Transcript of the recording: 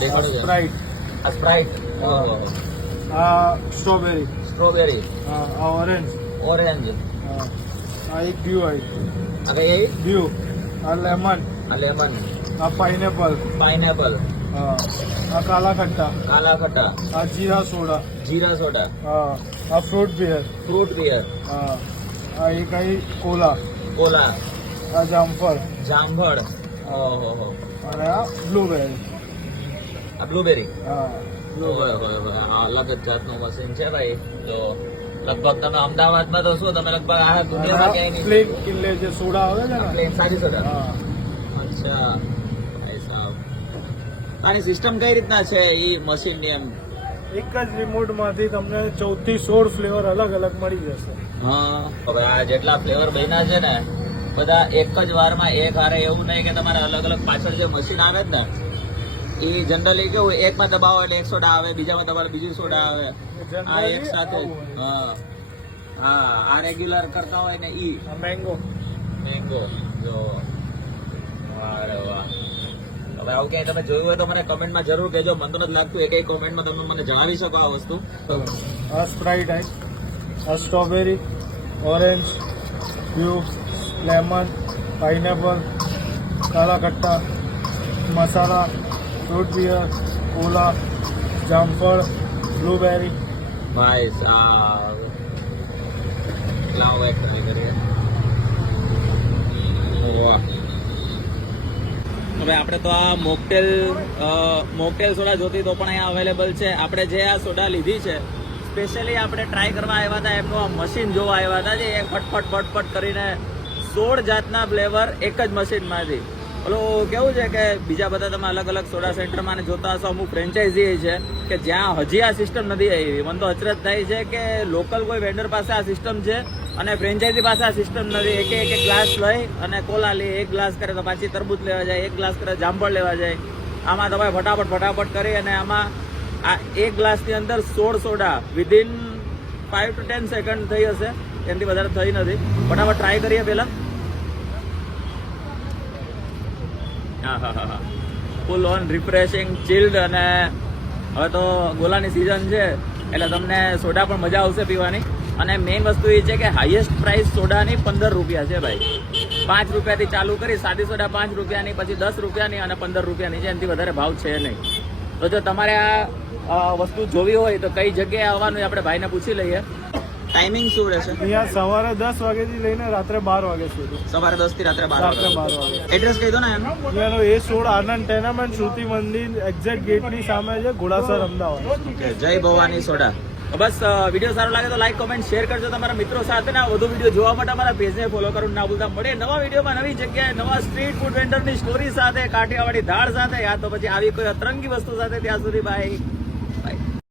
Sprite, Sprite, strawberry, strawberry, orange, orange, એક વ્યૂ આવી હવે એ વ્યૂ, lemon, lemon, pineapple, pineapple, kala khatta, kala khatta, jeera soda, jeera soda, fruit beer, fruit beer, એક આવી કોલા, કોલા, જામફળ, જામફળ, ઓહો, અને બ્લુબેરી. આ બ્લુબેરી. બ્લુબેરી અલગ જ જાતનું મશીન છે ભાઈ. તો લગભગ તમે અમદાવાદમાં તો શું તમે લગભગ આ દુનિયામાં ક્યાંય નહીં. પ્લેન કિલ્લે જે સોડા આવે છે ને, પ્લેન સાદી સોડા. હા. અચ્છા ભાઈ સાહેબ, આની સિસ્ટમ કઈ રીતના છે એ મશીનની એમ? એક જ રિમોટ માંથી તમને 14 થી 16 ફ્લેવર અલગ અલગ મળી જશે. હા, હવે આ જેટલા ફ્લેવર બન્યા છે ને બધા એક જ વારમાં એક હારે, એવું નહીં કે તમારે અલગ અલગ પાછળ જે મશીન આવે જ ને એ જનરલી કેવું એકમાં દબાવો એટલે એક સોડા આવે, બીજામાં દબાવો બીજી સોડા આવે, આ એક સાથે. હા હા, આ રેગ્યુલર કરતા હોય ને ઈ મેંગો મેંગો. જો વાહ વાહ. હવે આવું ક્યાંય તમે જોયું હોય તો મને કમેન્ટમાં જરૂર કહેજો. મને તો નથી લાગતું એક કોમેન્ટમાં તમે મને જણાવી શકો આ વસ્તુ. સ્પ્રાઇટ આવી, strawberry, orange, view, lemon, pineapple, kala ખટ્ટા, મસાલા, ફ્રૂટ બિયર, કોલા, જામફળ, બ્લુબેરી. ભાઈ સાહેબ લાવો એક ટ્રાય કરીએ. વાહ. હવે આપણે તો આ મોકટેલ સોડા જોતી તો પણ અહીંયા અવેલેબલ છે. આપણે જે આ સોડા લીધી છે સ્પેશિયલી આપણે ટ્રાય કરવા આવ્યા હતા, એમનું આ મશીન જોવા આવ્યા હતા જે ફટફટ કરીને 16 જાતના ફ્લેવર એક જ મશીનમાંથી. ઓલું કેવું છે કે બીજા બધા તમે અલગ અલગ સોડા સેન્ટરમાં ને જોતા હશો, અમુક ફ્રેન્ચાઇઝી છે કે જ્યાં હજી આ સિસ્ટમ નથી આવી. મને તો અચરજ થાય છે કે લોકલ કોઈ વેન્ડર પાસે આ સિસ્ટમ છે અને ફ્રેન્ચાઇઝી પાસે આ સિસ્ટમ નથી. એક ગ્લાસ લઈ અને કોલા લે, એક ગ્લાસ કરે તો પાછી તરબૂચ લેવા જાય, એક ગ્લાસ કરે જામફળ લેવા જાય. આમાં તમે ફટાફટ કરી અને આમાં આ એક ગ્લાસની અંદર 16 સોડા વિધિન 5 to 10 સેકન્ડ થઈ હશે, એનાથી વધારે થઈ નથી. ફટાફટ ટ્રાય કરીએ પહેલા. હા, ફૂલ ઓન રિફ્રેશિંગ, ચિલ્ડ. અને હવે તો ગોલાની સિઝન છે એટલે તમને સોડા પણ મજા આવશે પીવાની. અને મેઇન વસ્તુ એ છે કે હાઈએસ્ટ પ્રાઇસ સોડાની 15 રૂપિયા છે ભાઈ. 5 રૂપિયાથી ચાલુ કરી સાદી સોડા 5 રૂપિયાની, પછી 10 રૂપિયાની અને 15 રૂપિયાની છે. એનાથી વધારે ભાવ છે નહીં. તો જો તમારે આ વસ્તુ જોવી હોય તો કઈ જગ્યાએ આવવાનું આપણે ભાઈને પૂછી લઈએ. ટાઈમિંગ શું રહેશે? અહીંયા સવારે 10 વાગ્યાથી લઈને રાત્રે 12 વાગ્યા સુધી. સવારે 10 થી રાત્રે 12 રાત્રે 12 વાગે. એડ્રેસ કહી દો ને એમ. અહીંયાનો એ સોડ આનંદ ટેનામેન્ટ શ્રુતિ મંદિર એક્ઝેક્ટ ગેટની સામે છે, ઘોડાસર, અમદાવાદ. જય ભવાની સોડા. બસ વિડીયો સારો લાગે તો લાઈક, કોમેન્ટ, શેર કરજો તમારા મિત્રો સાથે. ને વધુ વિડીયો જોવા માટે અમારા પેજને ફોલો કરવાનું ના ભૂલતા. મળે નવા વિડીયોમાં નવી જગ્યાએ નવા સ્ટ્રીટ ફૂડ વેન્ડરની સ્ટોરી સાથે, કાઠિયાવાડી દાળ સાથે, યા તો પછી આવી કોઈ અતરંગી વસ્તુ સાથે. ત્યાં સુધી બાય.